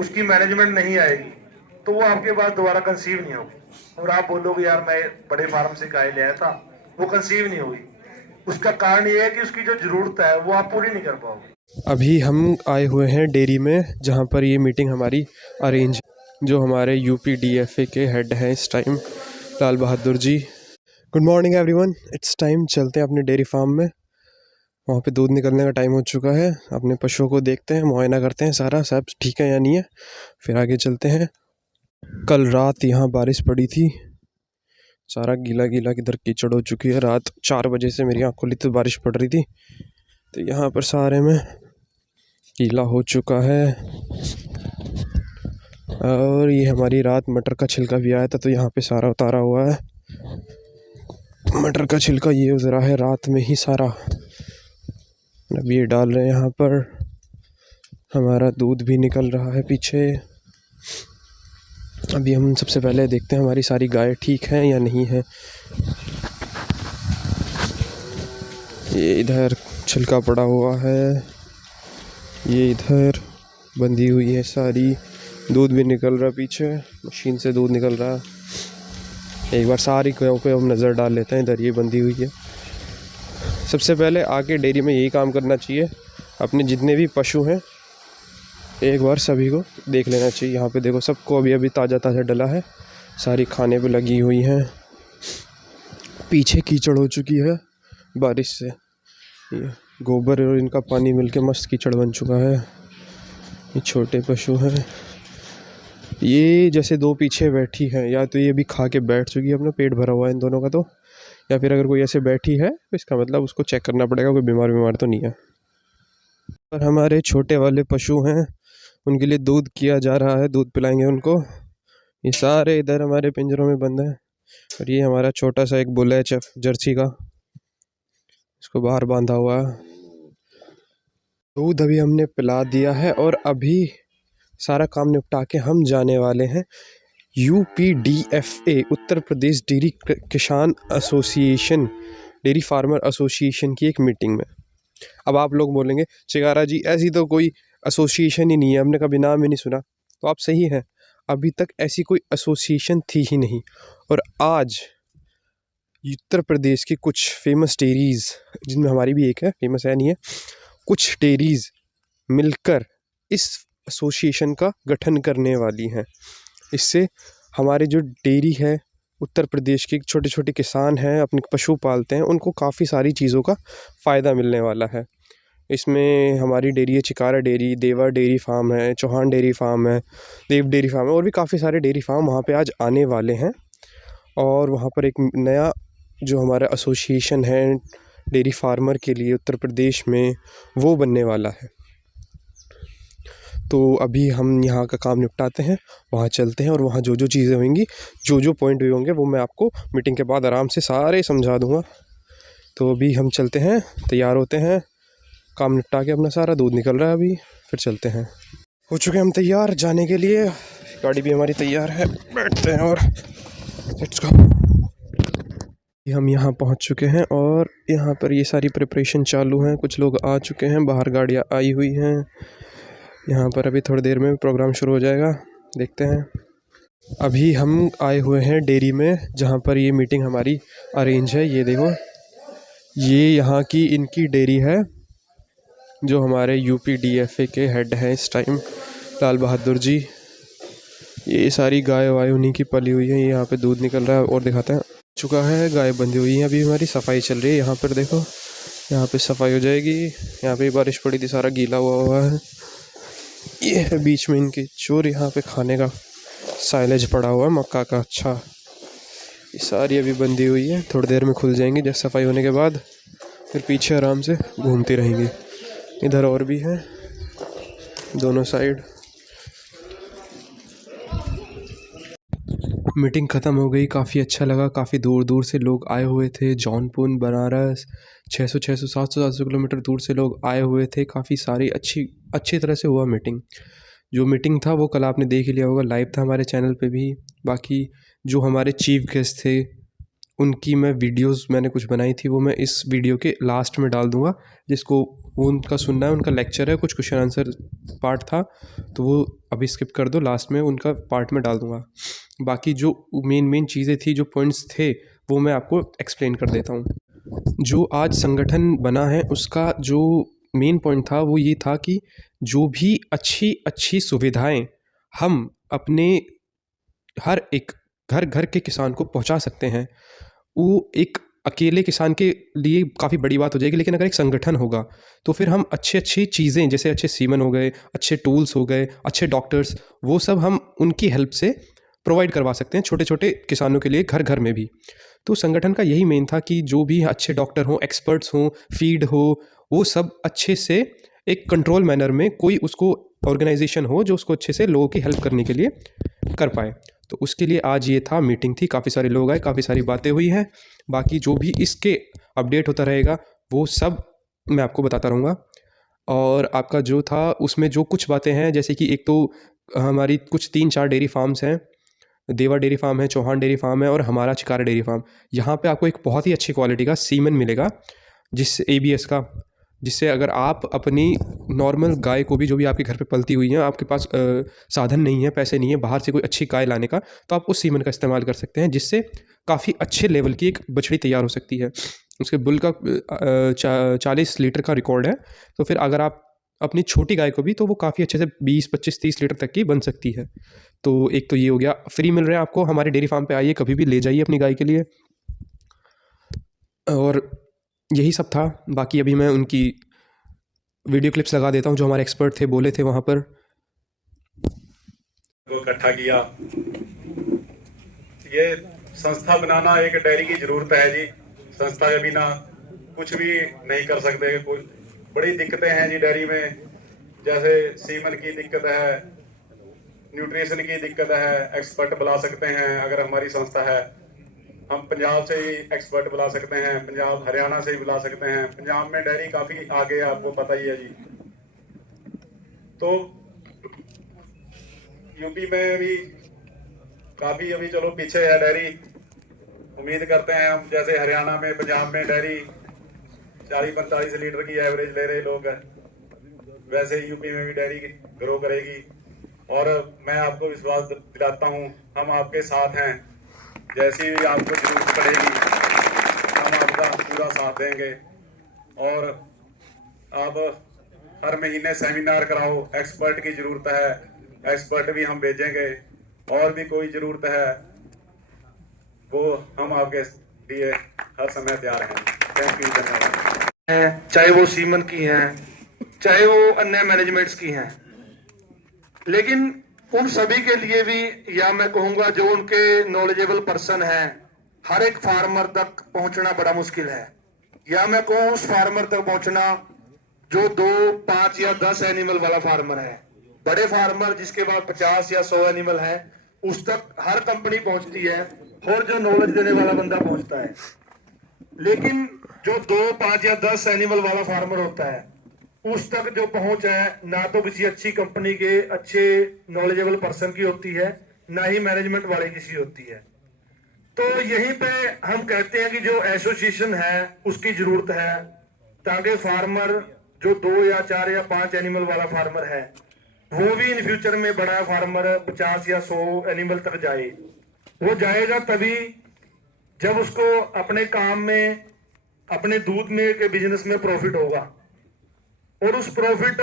उसकी मैनेजमेंट नहीं आएगी तो वो आपके पास दोबारा कंसीव नहीं होगी, और आप बोलोगे यार मैं बड़े फार्म से गाय ले आया था, वो कंसीव नहीं होगी। उसका कारण ये है कि उसकी जो जरूरत है वो आप पूरी नहीं कर पाओगे। अभी हम आए हुए हैं डेयरी में, जहाँ पर ये मीटिंग हमारी अरेंज, जो हमारे यूपीडीएफए के हेड हैं इस time, Lal Bahadur ji. Good morning everyone, it's time, चलते हैं अपने डेयरी फार्म में। वहाँ पे दूध निकलने का टाइम हो चुका है। अपने पशुओं को देखते हैं, मुआयना करते हैं सारा सब ठीक है या नहीं है, फिर आगे चलते हैं। कल रात यहाँ बारिश पड़ी थी, सारा गीला गीला, किधर कीचड़ हो चुकी है। रात 4 बजे से मेरी आँख खुली तो बारिश पड़ रही थी, तो यहाँ पर सारे में गीला हो चुका है। और ये हमारी रात मटर का छिलका भी आया था, तो यहाँ पे सारा उतारा हुआ है। मटर का छिलका ये उतरा है रात में ही सारा। अब ये डाल रहे हैं यहाँ पर। हमारा दूध भी निकल रहा है पीछे। अभी हम सबसे पहले देखते हैं हमारी सारी गाय ठीक हैं या नहीं है। ये इधर छिलका पड़ा हुआ है, ये इधर बंधी हुई है सारी। दूध भी निकल रहा पीछे, मशीन से दूध निकल रहा। एक बार सारी गायों पे हम नज़र डाल लेते हैं। इधर ये बंधी हुई है। सबसे पहले आके डेयरी में यही काम करना चाहिए, अपने जितने भी पशु हैं एक बार सभी को देख लेना चाहिए। यहाँ पे देखो सबको अभी अभी ताज़ा ताज़ा डला है, सारी खाने पे लगी हुई हैं। पीछे कीचड़ हो चुकी है बारिश से, ये गोबर और इनका पानी मिलके मस्त कीचड़ बन चुका है। ये छोटे पशु हैं, ये जैसे दो पीछे बैठी हैं, या तो ये भी खा के बैठ चुकी है, अपना पेट भरा हुआ है इन दोनों का, तो या फिर अगर कोई ऐसे बैठी है तो इसका मतलब उसको चेक करना पड़ेगा कोई बीमार तो नहीं है। और हमारे छोटे वाले पशु हैं, उनके लिए दूध किया जा रहा है, दूध पिलाएंगे उनको। ये सारे इधर हमारे पिंजरों में बंद हैं। और ये हमारा छोटा सा एक बुल है जर्सी का, इसको बाहर बांधा हुआ है। दूध अभी हमने पिला दिया है और अभी सारा काम निपटा के हम जाने वाले हैं UPDFA, उत्तर प्रदेश डेयरी किसान एसोसिएशन, डेयरी फार्मर एसोसिएशन की एक मीटिंग में। अब आप लोग बोलेंगे चिकारा जी ऐसी तो कोई एसोसिएशन ही नहीं है, हमने कभी नाम ही नहीं सुना। तो आप सही हैं, अभी तक ऐसी कोई एसोसिएशन थी ही नहीं। और आज उत्तर प्रदेश की कुछ फेमस डेयरीज़, जिनमें हमारी भी एक है, फेमस है नहीं है, कुछ डेयरीज़ मिलकर इस एसोसिएशन का गठन करने वाली हैं। इससे हमारे जो डेयरी है, उत्तर प्रदेश के छोटे छोटे किसान हैं, अपने पशु पालते हैं, उनको काफ़ी सारी चीज़ों का फ़ायदा मिलने वाला है। इसमें हमारी डेयरी है चिकारा डेयरी, देवा डेयरी फार्म है, चौहान डेयरी फार्म है, देव डेयरी फार्म है, और भी काफ़ी सारे डेयरी फार्म वहाँ पे आज आने वाले हैं। और वहाँ पर एक नया जो हमारा एसोसिएशन है डेयरी फार्मर के लिए उत्तर प्रदेश में, वो बनने वाला है। तो अभी हम यहाँ का काम निपटाते हैं, वहाँ चलते हैं, और वहाँ जो जो चीज़ें होंगी, जो जो पॉइंट भी होंगे, वो मैं आपको मीटिंग के बाद आराम से सारे समझा दूँगा। तो अभी हम चलते हैं, तैयार होते हैं, काम निपटा के अपना सारा दूध निकल रहा है अभी, फिर चलते हैं। हो चुके हम तैयार जाने के लिए, गाड़ी भी हमारी तैयार है, बैठते हैं और लेट्स गो। हम यहाँ पहुँच चुके हैं और यहाँ पर ये सारी प्रिपरेशन चालू हैं। कुछ लोग आ चुके हैं, बाहर गाड़ियाँ आई हुई हैं। यहाँ पर अभी थोड़ी देर में प्रोग्राम शुरू हो जाएगा, देखते हैं। अभी हम आए हुए हैं डेयरी में, जहाँ पर ये मीटिंग हमारी अरेंज है। ये देखो, ये यहाँ की इनकी डेयरी है, जो हमारे UPDFA के हेड हैं इस टाइम, लाल बहादुर जी। ये सारी गाय वाय उन्हीं की पली हुई है। यहाँ पे दूध निकल रहा है, और दिखाते हैं चुका है, गाय बंधी हुई है। अभी हमारी सफाई चल रही है, यहाँ पर देखो, यहाँ पे सफाई हो जाएगी। यहाँ पे बारिश पड़ी थी, सारा गीला हुआ है। ये है बीच में इनकी चोर, यहाँ पे खाने का साइलेज पड़ा हुआ है मक्का का। अच्छा, ये सारी अभी बंधी हुई है, थोड़ी देर में खुल जाएंगी जैसे सफाई होने के बाद, फिर पीछे आराम से घूमती रहेंगी। इधर और भी है दोनों साइड। मीटिंग ख़त्म हो गई, काफ़ी अच्छा लगा। काफ़ी दूर दूर से लोग आए हुए थे, जौनपुर, बनारस, 600 700 किलोमीटर दूर से लोग आए हुए थे। काफ़ी सारी अच्छी तरह से हुआ मीटिंग। जो मीटिंग था वो कल आपने देख ही लिया होगा, लाइव था हमारे चैनल पे भी। बाकी जो हमारे चीफ गेस्ट थे उनकी मैं वीडियोस मैंने कुछ बनाई थी, वो मैं इस वीडियो के लास्ट में डाल दूँगा, जिसको वो उनका सुनना है, उनका लेक्चर है, कुछ क्वेश्चन आंसर पार्ट था, तो वो अभी स्किप कर दो, लास्ट में उनका पार्ट में डाल दूँगा। बाकी जो मेन चीज़ें थी, जो पॉइंट्स थे, वो मैं आपको एक्सप्लेन कर देता हूँ। जो आज संगठन बना है उसका जो मेन पॉइंट था वो ये था कि जो भी अच्छी सुविधाएं हम अपने हर एक घर के किसान को पहुंचा सकते हैं, वो एक अकेले किसान के लिए काफ़ी बड़ी बात हो जाएगी। लेकिन अगर एक संगठन होगा तो फिर हम अच्छी चीज़ें, जैसे अच्छे सीमन हो गए, अच्छे टूल्स हो गए, अच्छे डॉक्टर्स, वो सब हम उनकी हेल्प से प्रोवाइड करवा सकते हैं छोटे छोटे किसानों के लिए, घर में भी। तो संगठन का यही मेन था कि जो भी अच्छे डॉक्टर हों, एक्सपर्ट्स हों, फीड हो, वो सब अच्छे से एक कंट्रोल मैनर में कोई उसको ऑर्गेनाइजेशन हो जो उसको अच्छे से लोगों की हेल्प करने के लिए कर पाए। तो उसके लिए आज ये था, मीटिंग थी, काफ़ी सारे लोग आए, काफ़ी सारी बातें हुई हैं। बाकी जो भी इसके अपडेट होता रहेगा वो सब मैं आपको बताता रहूँगा। और आपका जो था उसमें जो कुछ बातें हैं, जैसे कि एक तो हमारी कुछ 3-4 डेयरी फार्म्स हैं, देवा डेयरी फार्म है, चौहान डेयरी फार्म है और हमारा चिकारा डेयरी फार्म। यहाँ पे आपको एक बहुत ही अच्छी क्वालिटी का सीमन मिलेगा, जिस ABS का, जिससे अगर आप अपनी नॉर्मल गाय को भी, जो भी आपके घर पे पलती हुई हैं, आपके पास साधन नहीं है, पैसे नहीं है बाहर से कोई अच्छी गाय लाने का, तो आप उस सीमन का इस्तेमाल कर सकते हैं, जिससे काफ़ी अच्छे लेवल की एक बछड़ी तैयार हो सकती है। उसके बुल का 40 लीटर का रिकॉर्ड है। तो फिर अगर आप अपनी छोटी गाय को भी, तो वो काफ़ी अच्छे से 20, 25, 30 लीटर तक की बन सकती है। तो एक तो ये हो गया, फ्री मिल रहा है आपको, हमारे डेयरी फार्म पे आइए, कभी भी ले जाइए अपनी गाय के लिए। और यही सब था। बाकी अभी मैं उनकी वीडियो क्लिप्स लगा देता हूँ जो हमारे एक्सपर्ट थे, बोले थे वहाँ पर। को इकट्ठा किया। ये संस्था बनाना एक डेयरी की जरूरत है जी। संस्था के बिना कुछ भी नहीं कर सकते। कोई बड़ी दिक्कतें हैं जी डेयरी में, जैसे सीमन की दिक्कत है, न्यूट्रिशन की दिक्कत है। एक्सपर्ट बुला सकते हैं अगर हमारी संस्था है। हम पंजाब से ही एक्सपर्ट बुला सकते हैं, पंजाब हरियाणा से ही बुला सकते हैं। पंजाब में डेयरी काफी आगे है, आपको पता ही है जी। तो यूपी में भी काफी अभी चलो पीछे है डेयरी। उम्मीद करते हैं हम, जैसे हरियाणा में, पंजाब में डेयरी 40-45 लीटर की एवरेज ले रहे लोग हैं, वैसे यूपी में भी डेयरी ग्रो करेगी। और मैं आपको विश्वास दिलाता हूं, हम आपके साथ हैं। जैसी भी आपको जरूरत पड़ेगी हम आपका पूरा साथ देंगे। और आप हर महीने सेमिनार कराओ, एक्सपर्ट की जरूरत है, एक्सपर्ट भी हम भेजेंगे। और भी कोई जरूरत है वो हम आपके लिए हर समय तैयार हैं। थैंक यू, धन्यवाद। चाहे वो सीमन की हैं, चाहे वो अन्य मैनेजमेंट्स की हैं, लेकिन उन सभी के लिए भी, या मैं कहूंगा जो उनके नॉलेजेबल पर्सन हैं, हर एक फार्मर तक पहुंचना बड़ा मुश्किल है। या मैं कहूं उस फार्मर तक पहुंचना जो 2, 5 या 10 एनिमल वाला फार्मर है। बड़े फार्मर जिसके पास 50 या 100 एनिमल है, उस तक हर कंपनी पहुंचती है और जो नॉलेज देने वाला बंदा पहुंचता है। लेकिन जो 2, 5 या 10 एनिमल वाला फार्मर होता है, उस तक जो पहुंच है, ना तो किसी अच्छी कंपनी के अच्छे नॉलेजेबल पर्सन की होती है, ना ही मैनेजमेंट वाले किसी होती है। तो यहीं पे हम कहते हैं कि जो एसोसिएशन है उसकी जरूरत है, ताकि फार्मर जो 2 या 4 या 5 एनिमल वाला फार्मर है, वो भी इन फ्यूचर में बड़ा फार्मर 50 या 100 एनिमल तक जाए। वो जाएगा तभी जब उसको अपने काम में, अपने दूध में के बिजनेस में प्रॉफिट होगा। और उस प्रॉफिट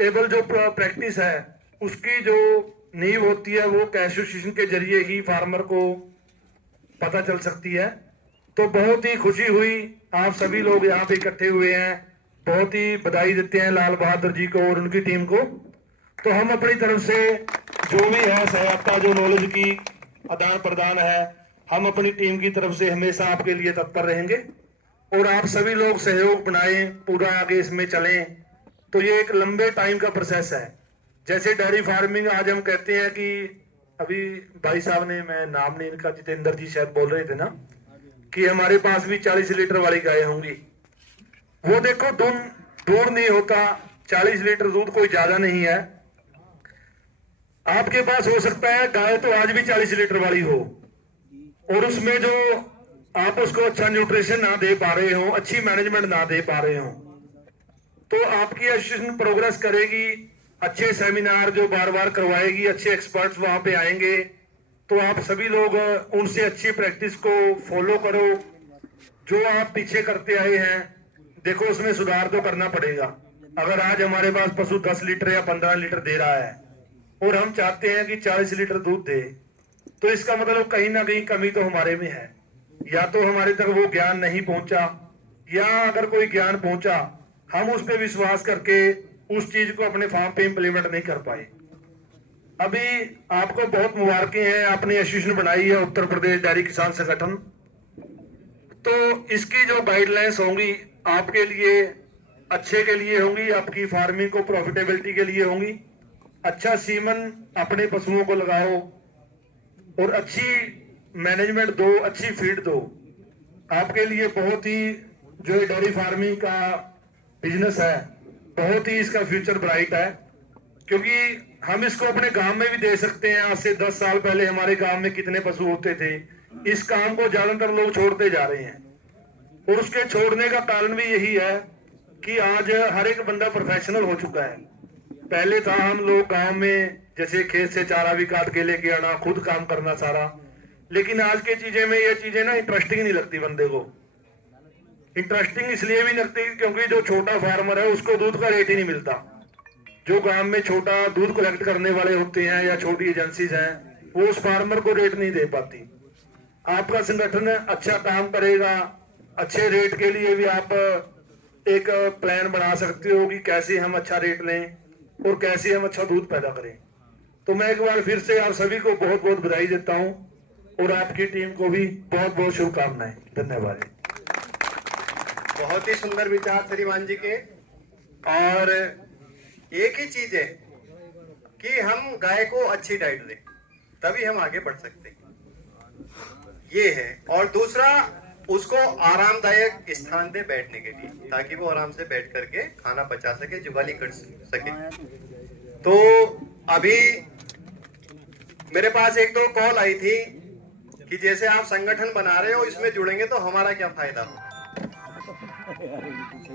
एबल जो प्रैक्टिस है, उसकी जो नींव होती है, वो एसोसिएशन के जरिए ही फार्मर को पता चल सकती है। तो बहुत ही खुशी हुई, आप सभी लोग यहाँ पे इकट्ठे हुए हैं। बहुत ही बधाई देते हैं लाल बहादुर जी को और उनकी टीम को। तो हम अपनी तरफ से जो भी है सहायता, जो नॉलेज की आदान प्रदान है, हम अपनी टीम की तरफ से हमेशा आपके लिए तत्पर रहेंगे। और आप सभी लोग सहयोग बनाएं, पूरा आगे इसमें चलें। तो ये एक लंबे टाइम का प्रोसेस है। जैसे डेयरी फार्मिंग आज हम कहते हैं कि अभी भाई साहब ने, मैं नाम नहीं इनका, जितेंद्र जी शायद बोल रहे थे ना, कि हमारे पास भी 40 लीटर वाली गाय होंगी। वो देखो दूर नहीं होता, 40 लीटर दूध कोई ज्यादा नहीं है। आपके पास हो सकता है गाय तो आज भी 40 लीटर वाली हो, और उसमें जो आप उसको अच्छा न्यूट्रिशन ना दे पा रहे हो, अच्छी मैनेजमेंट ना दे पा रहे हो, तो आपकी एसोसिएशन प्रोग्रेस करेगी। अच्छे सेमिनार जो बार बार करवाएगी, अच्छे एक्सपर्ट्स वहां पे आएंगे, तो आप सभी लोग उनसे अच्छी प्रैक्टिस को फॉलो करो। जो आप पीछे करते आए हैं, देखो उसमें सुधार तो करना पड़ेगा। अगर आज हमारे पास पशु 10 लीटर या 15 लीटर दे रहा है और हम चाहते हैं कि 40 लीटर दूध दे, तो इसका मतलब कहीं ना कहीं कमी तो हमारे में है। या तो हमारे तक वो ज्ञान नहीं पहुंचा, या अगर कोई ज्ञान पहुंचा, हम उस पर विश्वास करके उस चीज को अपने फार्म पे इंप्लीमेंट नहीं कर पाए। अभी आपको बहुत मुबारकें हैं, आपने एसोसिएशन बनाई है उत्तर प्रदेश डेयरी किसान संगठन। तो इसकी जो गाइडलाइंस होंगी आपके लिए अच्छे के लिए होंगी, आपकी फार्मिंग को प्रॉफिटेबिलिटी के लिए होंगी। अच्छा सीमन अपने पशुओं को लगाओ और अच्छी मैनेजमेंट दो, अच्छी फीड दो। आपके लिए बहुत ही जो डेयरी फार्मिंग का बिजनेस है, बहुत ही इसका फ्यूचर ब्राइट है, क्योंकि हम इसको अपने गांव में भी दे सकते हैं। आज से 10 साल पहले हमारे गांव में कितने पशु होते थे, इस काम को ज्यादातर लोग छोड़ते जा रहे हैं। और उसके छोड़ने का कारण भी यही है कि आज हर एक बंदा प्रोफेशनल हो चुका है। पहले था हम लोग गांव में जैसे खेत से चारा भी काट के लेके आना, खुद काम करना सारा, लेकिन आज के चीजें में ये चीजें ना इंटरेस्टिंग नहीं लगती बंदे को। इंटरेस्टिंग इसलिए भी लगती क्योंकि जो छोटा फार्मर है उसको दूध का रेट ही नहीं मिलता। जो गांव में छोटा दूध कलेक्ट करने वाले होते हैं या छोटी एजेंसीज हैं, वो उस फार्मर को रेट नहीं दे पाती। आपका संगठन अच्छा काम करेगा, अच्छे रेट के लिए भी आप एक प्लान बना सकते हो कि कैसे हम अच्छा रेट लें और कैसे हम अच्छा दूध पैदा करें। तो मैं एक बार फिर से आप सभी को बहुत बहुत बधाई देता हूं और आपकी टीम को भी बहुत बहुत शुभकामनाएं। धन्यवाद। बहुत ही सुंदर विचार श्रीमान जी के। और एक ही चीज है कि हम गाय को अच्छी डाइट दें, तभी हम आगे बढ़ सकते हैं, ये है। और दूसरा, उसको आरामदायक स्थान पे बैठने के लिए, ताकि वो आराम से बैठ करके खाना पचा सके, जुगाली कर सके। तो अभी मेरे पास एक दो कॉल आई थी कि जैसे आप संगठन बना रहे हो, इसमें जुड़ेंगे तो हमारा क्या फायदा हो।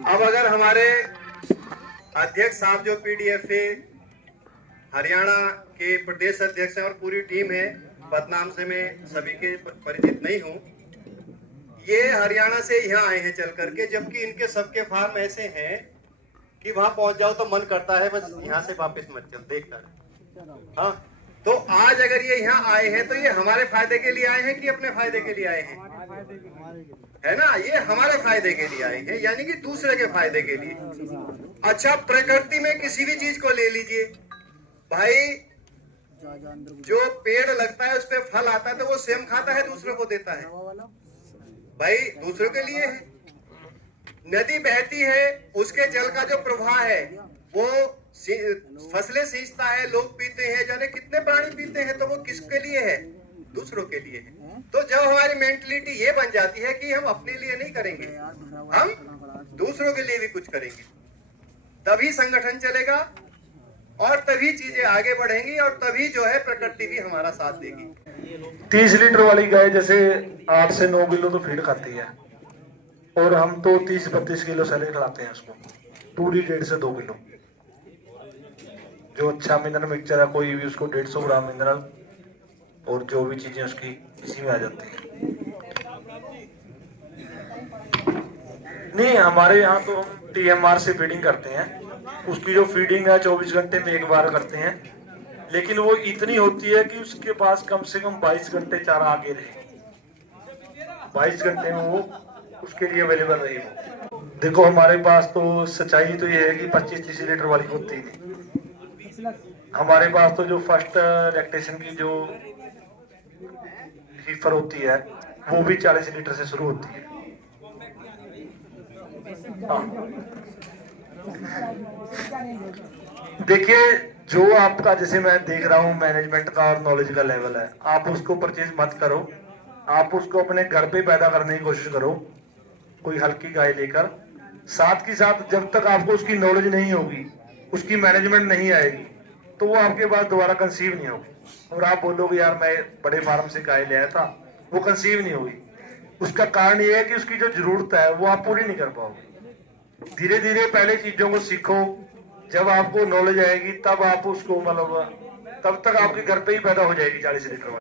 अब अगर हमारे अध्यक्ष साहब जो पीडीएफए हरियाणा के प्रदेश अध्यक्ष हैं और पूरी टीम है, बदनाम से मैं सभी के परिचित नहीं हूं, ये हरियाणा से यहाँ आए हैं चल करके, जबकि इनके सबके फार्म ऐसे हैं कि वहां पहुंच जाओ तो मन करता है बस यहाँ से वापस मत चल, देखता रहे। हाँ, तो आज अगर ये यहाँ आए हैं तो ये हमारे फायदे के लिए आए हैं कि अपने फायदे के लिए आए हैं? है ना, ये हमारे फायदे के लिए आए हैं, यानी कि दूसरे के फायदे के लिए। अच्छा, प्रकृति में किसी भी चीज को ले लीजिए भाई, जो पेड़ लगता है उस पे फल आता है तो वो स्वयं खाता है, दूसरों को देता है भाई, दूसरों के लिए है। नदी बहती है, उसके जल का जो प्रवाह है वो फसलें सींचता है, लोग पीते हैं, जाने कितने प्राणी पीते हैं, तो वो किसके लिए है? दूसरों के लिए है। तो जब हमारी मेंटलिटी ये बन जाती है कि हम अपने लिए नहीं करेंगे, हम दूसरों के लिए भी कुछ करेंगे, तभी संगठन चलेगा और तभी चीजें आगे बढ़ेंगी और तभी जो है प्रकृति भी हमारा साथ देगी। 30 लीटर वाली गाय जैसे 8 से 9 किलो तो फीड खाती है, और हम तो 30-32 किलो सैलेड खिलाते हैं उसको, पूरी 1.5 से 2 किलो। जो अच्छा मिनरल मिक्सचर है कोई भी, उसको 150 ग्राम मिनरल और जो भी चीजें उसकी इसी में आ जाती है। नहीं, हमारे यहाँ तो हम TMR से फीडिंग करते हैं। उसकी जो फीडिंग है 24 घंटे में एक बार करते हैं, लेकिन वो इतनी होती है कि उसके पास कम से कम 22 घंटे चारा आगे रहे, 22 घंटे में वो उसके लिए अवेलेबल रही हो। देखो हमारे पास तो सच्चाई तो ये है कि 25-30 लीटर वाली होती नहीं। हमारे पास तो जो फर्स्ट लैक्टेशन की जो हीफर होती है वो भी 40 लीटर से शुरू होती है। हाँ, देखिए जो आपका, जैसे मैं देख रहा हूँ मैनेजमेंट का और नॉलेज का लेवल है, आप उसको परचेज मत करो, आप उसको अपने घर पे पैदा करने की कोशिश करो, कोई हल्की गाय लेकर। साथ ही साथ जब तक आपको उसकी नॉलेज नहीं होगी, उसकी मैनेजमेंट नहीं आएगी, तो वो आपके पास दोबारा कंसीव नहीं होगी और आप बोलोगे यार मैं बड़े फार्म से गाय ले आया था, वो कंसीव नहीं होगी। उसका कारण ये है कि उसकी जो जरूरत है वो आप पूरी नहीं कर पाओगे। धीरे धीरे पहले चीजों को सीखो, जब आपको नॉलेज आएगी तब आप उसको मतलब तब तक आपके घर पे ही पैदा हो जाएगी 40 लीटर वाली।